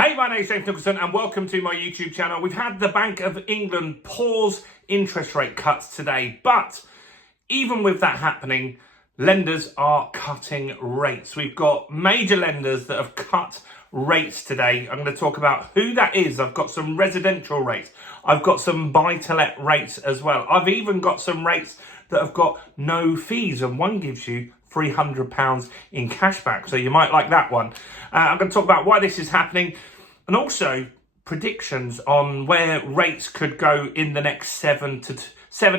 Hey, my name's James Nicholson and welcome to my YouTube channel. We've had the Bank of England pause interest rate cuts today, but even with that happening, lenders are cutting rates. We've got major lenders that have cut rates today. I'm going to talk about who that is. I've got some residential rates. I've got some buy-to-let rates as well. I've even got some rates that have got no fees, and one gives you £300 in cashback. So you might like that one. I'm going to talk about why this is happening and also predictions on where rates could go in the next 7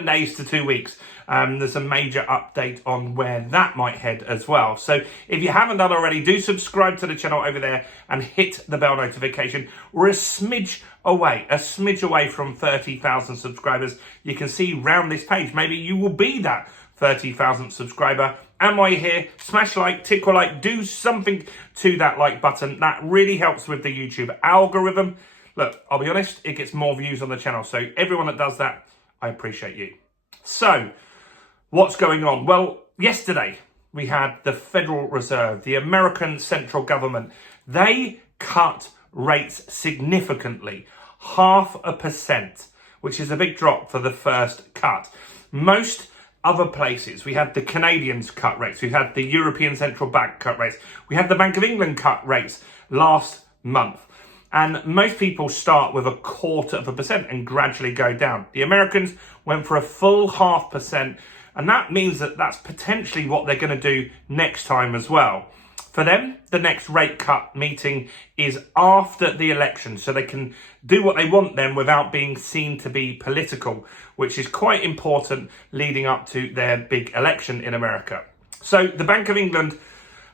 days to 2 weeks. There's a major update on where that might head as well. So if you haven't done already, do subscribe to the channel over there and hit the bell notification. We're a smidge away from 30,000 subscribers. You can see round this page, maybe you will be that 30,000 subscriber. And while you're here, smash like, tickle like, do something to that like button. That really helps with the YouTube algorithm. Look, I'll be honest, it gets more views on the channel. So everyone that does that, I appreciate you. So what's going on? Well, yesterday we had the Federal Reserve, the American central government. They cut rates significantly, 0.5%, which is a big drop for the first cut. Most other places, we had the Canadians cut rates, we had the European Central Bank cut rates, we had the Bank of England cut rates last month. And most people start with 0.25% and gradually go down. The Americans went for a full 0.5%, and that means that that's potentially what they're going to do next time as well. For them, the next rate cut meeting is after the election, so they can do what they want then without being seen to be political, which is quite important leading up to their big election in America. So the Bank of England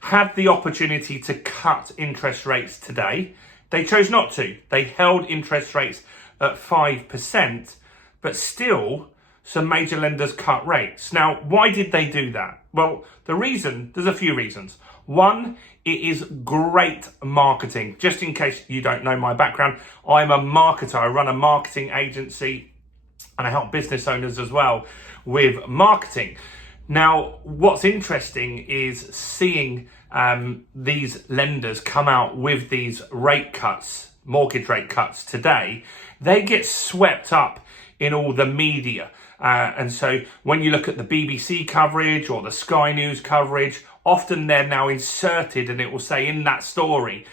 had the opportunity to cut interest rates today. They chose not to. They held interest rates at 5%, but still some major lenders cut rates. Now, why did they do that? Well, there's a few reasons. One, it is great marketing. Just in case you don't know my background, I'm a marketer. I run a marketing agency and I help business owners as well with marketing. Now, what's interesting is seeing these lenders come out with these rate cuts, mortgage rate cuts today. They get swept up in all the media. And so when you look at the BBC coverage or the Sky News coverage, often they're now inserted and it will say in that story,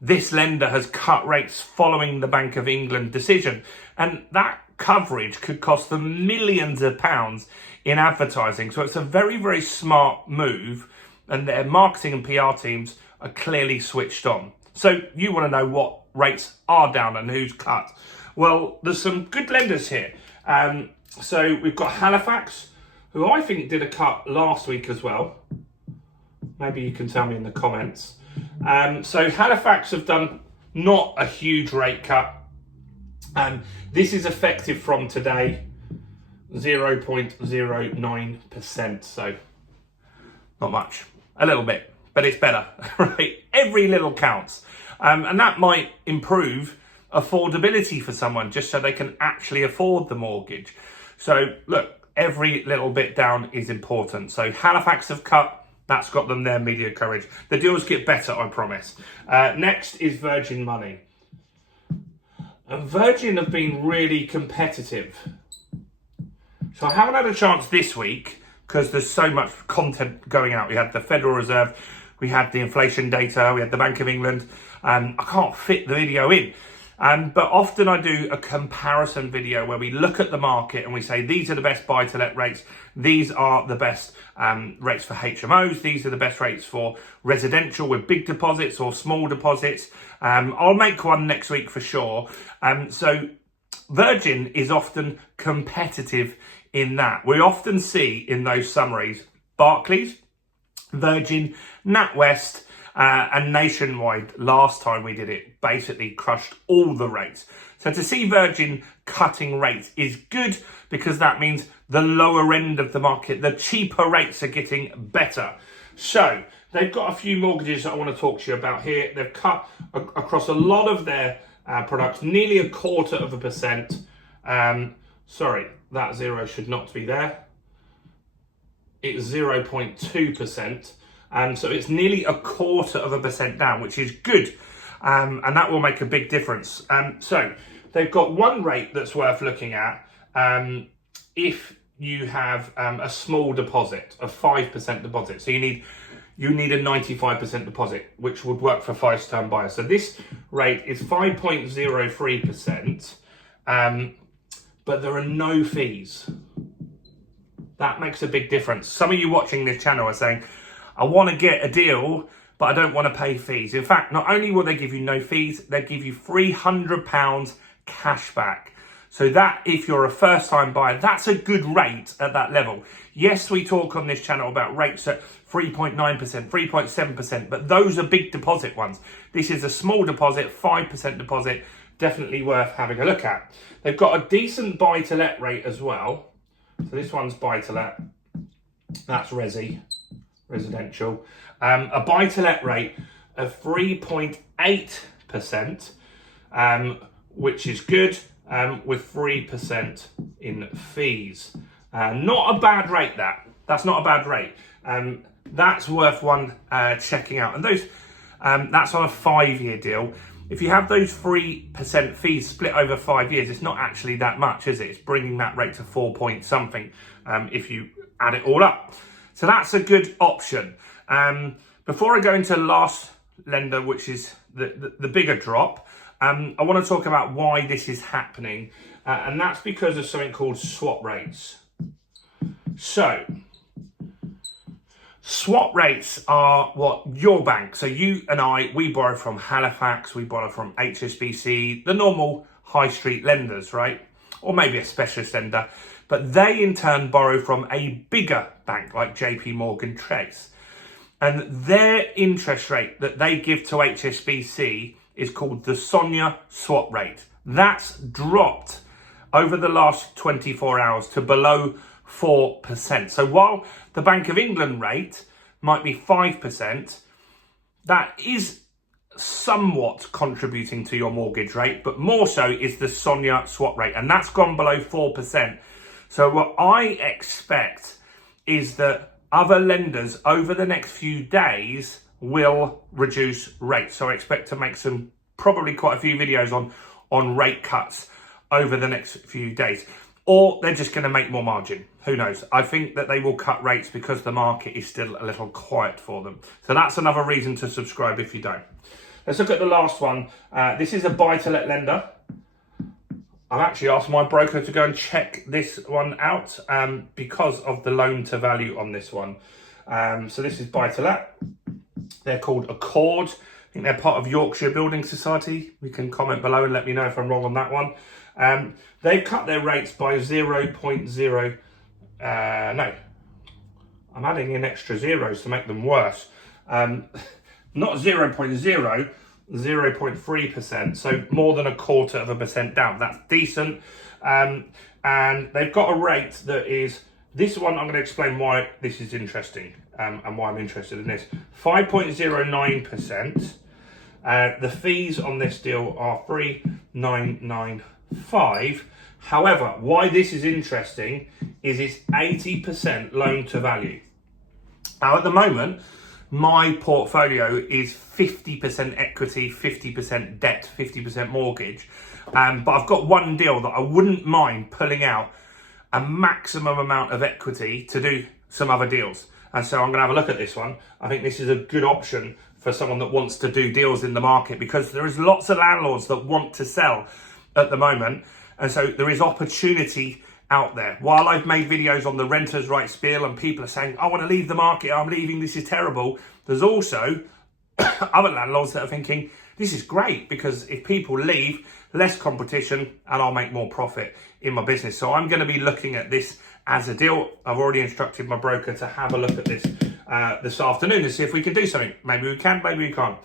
this lender has cut rates following the Bank of England decision. And that coverage could cost them millions of pounds in advertising. So it's a very, very smart move, and their marketing and PR teams are clearly switched on. So you want to know what rates are down and who's cut. Well, there's some good lenders here. So we've got Halifax, who I think did a cut last week as well. Maybe you can tell me in the comments. So Halifax have done not a huge rate cut. This is effective from today, 0.09%. So not much, a little bit, but it's better, right? Every little counts. And that might improve affordability for someone just so they can actually afford the mortgage. So look, every little bit down is important. So Halifax have cut, that's got them their media coverage. The deals get better, I promise. Next is Virgin Money. And Virgin have been really competitive. So I haven't had a chance this week because there's so much content going out. We had the Federal Reserve, we had the inflation data, we had the Bank of England. I can't fit the video in. But often I do a comparison video where we look at the market and we say, these are the best buy-to-let rates. These are the best rates for HMOs. These are the best rates for residential with big deposits or small deposits. I'll make one next week for sure. So Virgin is often competitive in that. We often see in those summaries, Barclays, Virgin, NatWest, and Nationwide, last time we did it, basically crushed all the rates. So to see Virgin cutting rates is good because that means the lower end of the market, the cheaper rates are getting better. So they've got a few mortgages that I want to talk to you about here. They've cut across a lot of their products, nearly 0.25%. Sorry, that zero should not be there. It's 0.2%. So it's nearly 0.25% down, which is good. and that will make a big difference. So they've got one rate that's worth looking at if you have a small deposit, a 5% deposit. So you need a 95% deposit, which would work for 5-time buyers. So this rate is 5.03%, but there are no fees. That makes a big difference. Some of you watching this channel are saying, I want to get a deal, but I don't want to pay fees. In fact, not only will they give you no fees, they give you £300 cash back. So that, if you're a first-time buyer, that's a good rate at that level. Yes, we talk on this channel about rates at 3.9%, 3.7%, but those are big deposit ones. This is a small deposit, 5% deposit, definitely worth having a look at. They've got a decent buy-to-let rate as well. So this one's buy-to-let. That's residential. A buy-to-let rate of 3.8%, which is good. With 3% in fees. Not a bad rate, that's not a bad rate. That's worth one checking out. And those that's on a 5-year deal. If you have those 3% fees split over 5 years, it's not actually that much, is it? It's bringing that rate to 4 point something if you add it all up. So that's a good option. Before I go into last lender, which is the bigger drop, I want to talk about why this is happening, and that's because of something called swap rates. So, swap rates are what your bank, so you and I, we borrow from Halifax, we borrow from HSBC, the normal high street lenders, right? Or maybe a specialist lender, but they in turn borrow from a bigger bank like JP Morgan Chase. And their interest rate that they give to HSBC is called the SONIA swap rate. That's dropped over the last 24 hours to below 4%. So while the Bank of England rate might be 5%, that is somewhat contributing to your mortgage rate, but more so is the SONIA swap rate, and that's gone below 4%. So what I expect is that other lenders over the next few days will reduce rates. So I expect to make probably quite a few videos on rate cuts over the next few days. Or they're just going to make more margin. Who knows? I think that they will cut rates because the market is still a little quiet for them. So that's another reason to subscribe if you don't. Let's look at the last one. This is a buy-to-let lender. I've actually asked my broker to go and check this one out because of the loan to value on this one. So this is buy-to-let. They're called Accord. I think they're part of Yorkshire Building Society. You can comment below and let me know if I'm wrong on that one. They've cut their rates by 0.0. No, I'm adding in extra zeros to make them worse. Not 0.0, 0.3%. So more than 0.25% down. That's decent. And they've got a rate that is, this one I'm going to explain why this is interesting. And why I'm interested in this. 5.09%. The fees on this deal are 3,995. However, why this is interesting is it's 80% loan to value. Now, at the moment, my portfolio is 50% equity, 50% debt, 50% mortgage. But I've got one deal that I wouldn't mind pulling out a maximum amount of equity to do some other deals. And so I'm going to have a look at this one. I think this is a good option for someone that wants to do deals in the market because there is lots of landlords that want to sell at the moment. And so there is opportunity out there. While I've made videos on the renters' rights bill and people are saying, I want to leave the market, I'm leaving, this is terrible. There's also other landlords that are thinking, this is great because if people leave, less competition and I'll make more profit in my business. So I'm going to be looking at this as a deal. I've already instructed my broker to have a look at this this afternoon to see if we can do something. Maybe we can, maybe we can't.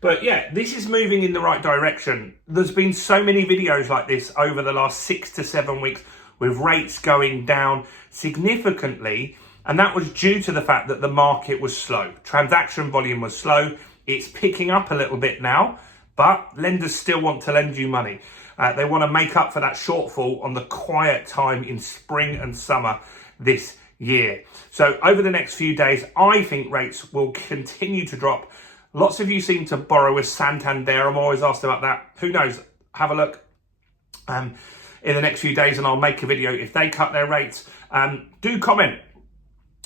But yeah, this is moving in the right direction. There's been so many videos like this over the last 6 to 7 weeks with rates going down significantly. And that was due to the fact that the market was slow. Transaction volume was slow. It's picking up a little bit now, but lenders still want to lend you money. They want to make up for that shortfall on the quiet time in spring and summer this year. So over the next few days, I think rates will continue to drop Lots of you seem to borrow with Santander. I'm always asked about that. Who knows? Have a look in the next few days and I'll make a video if they cut their rates. Do comment.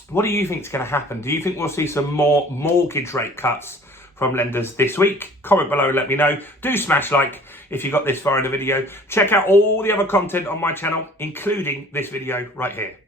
What do you think is going to happen? Do you think we'll see some more mortgage rate cuts from lenders this week? Comment below and let me know. Do smash like if you got this far in the video. Check out all the other content on my channel, including this video right here.